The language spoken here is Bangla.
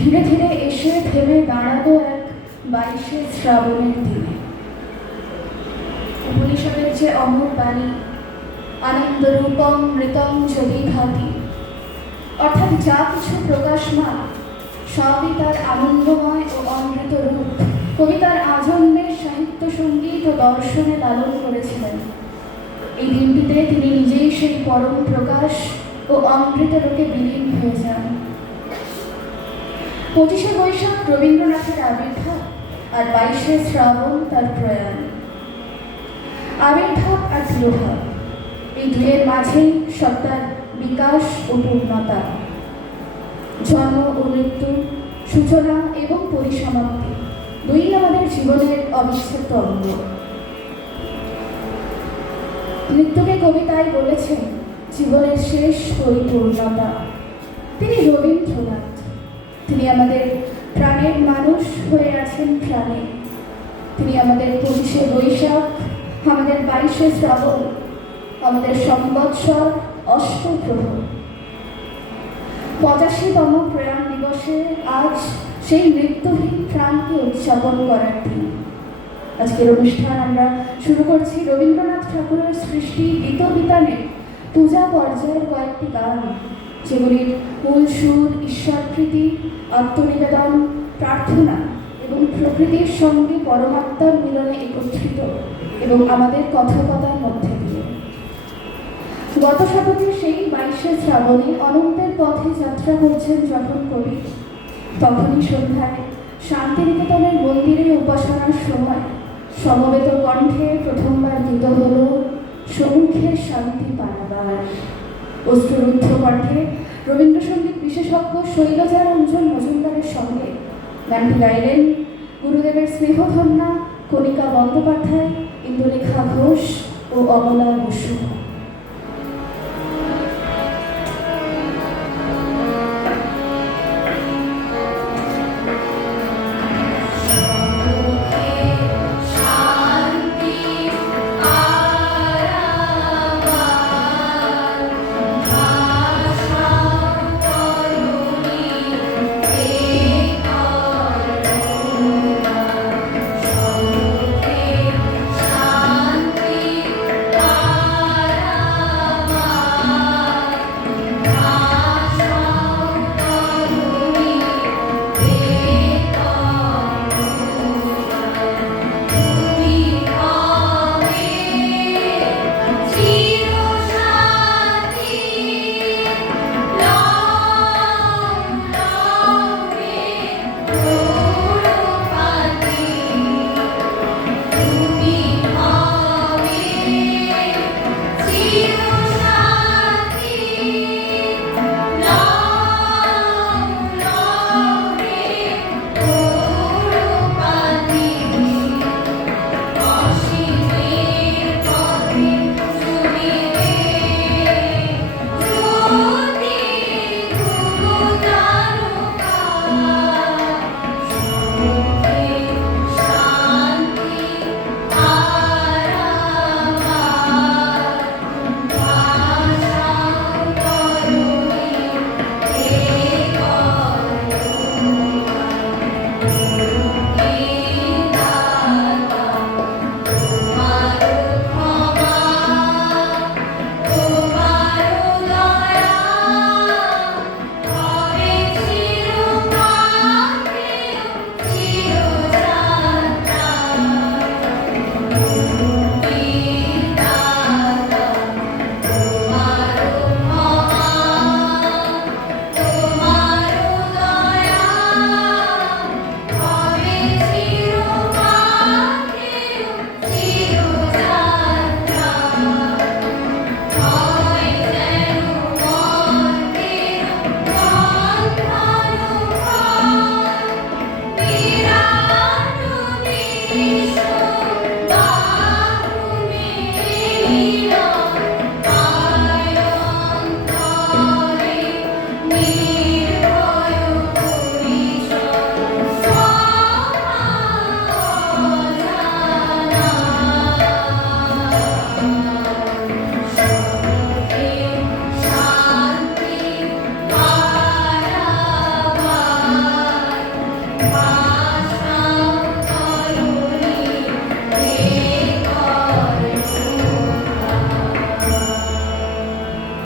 ধীরে ধীরে এসে থেমে দাঁড়ালো এক 22শে শ্রাবণের দিনে। উপনিষদের যে অমর বাণী আনন্দরূপম মৃতম যদি ভাতি, অর্থাৎ যা কিছু প্রকাশমান সবই তার আনন্দময় ও অমৃত রূপ কবিতার আজন্মের সাহিত্য সঙ্গীত ও দর্শনে লালন করেছিলেন। এই দিনটিতে তিনি নিজেই সেই পরম প্রকাশ ও অমৃত লোকে বিলীন হয়ে যান। 25শে বৈশাখ রবীন্দ্রনাথের আবির্ভাব আর 22শে শ্রাবণ তার প্রয়াণ। আবির্ভাব আর তিরোভাব, এই দুয়ের মাঝেই সত্তার বিকাশ ও পূর্ণতা। জন্ম ও মৃত্যু, সূচনা এবং পরিসমাপ্তি দুই আমাদের জীবনের অবিচ্ছেদ্য অঙ্গ। মৃত্যুকে কবিতায় বলেছেন জীবনের শেষ পরিপূর্ণতা। তিনি রবীন্দ্রনাথ, তিনি আমাদের প্রাণের মানুষ হয়ে আছেন প্রাণে। তিনি আমাদের 25শে বৈশাখ, আমাদের 22শে শ্রাবণ, আমাদের সংবৎসর অষ্টগ্রহ। 85তম প্রয়াণ দিবসে আজ সেই মৃত্যুহীন প্রাণকে উদযাপন করার দিন। আজকের অনুষ্ঠান আমরা শুরু করছি রবীন্দ্রনাথ ঠাকুরের সৃষ্টি গীতবিতানের পূজা পর্যায়ের কয়েকটি গান, যেগুলির মূল সুর ঈশ্বরপ্রীতি, আত্মনিবেদন, প্রার্থনা এবং প্রকৃতির সঙ্গে পরমাত্মার মিলনে একত্রিত এবং আমাদের কথোপকথার মধ্যে দিয়ে। গত শতকের সেই 22শে শ্রাবণে অনন্তের পথে যাত্রা করছেন যখন কবি, তখনই সন্ধ্যায় শান্তিনিকেতনের মন্দিরে উপাসনার সময় সমবেত কণ্ঠে প্রথমবার গীত হল সম্মুখে শান্তি পাড়াবার। অশ্রুরুদ্ধ কণ্ঠে রবীন্দ্রসঙ্গীত বিশেষজ্ঞ শৈলজা রঞ্জন মজুমদারের সঙ্গে গানটি গাইলেন গুরুদেবের স্নেহধন্যা কণিকা বন্দ্যোপাধ্যায়, ইন্দুলেখা ঘোষ ও অমলা বসু।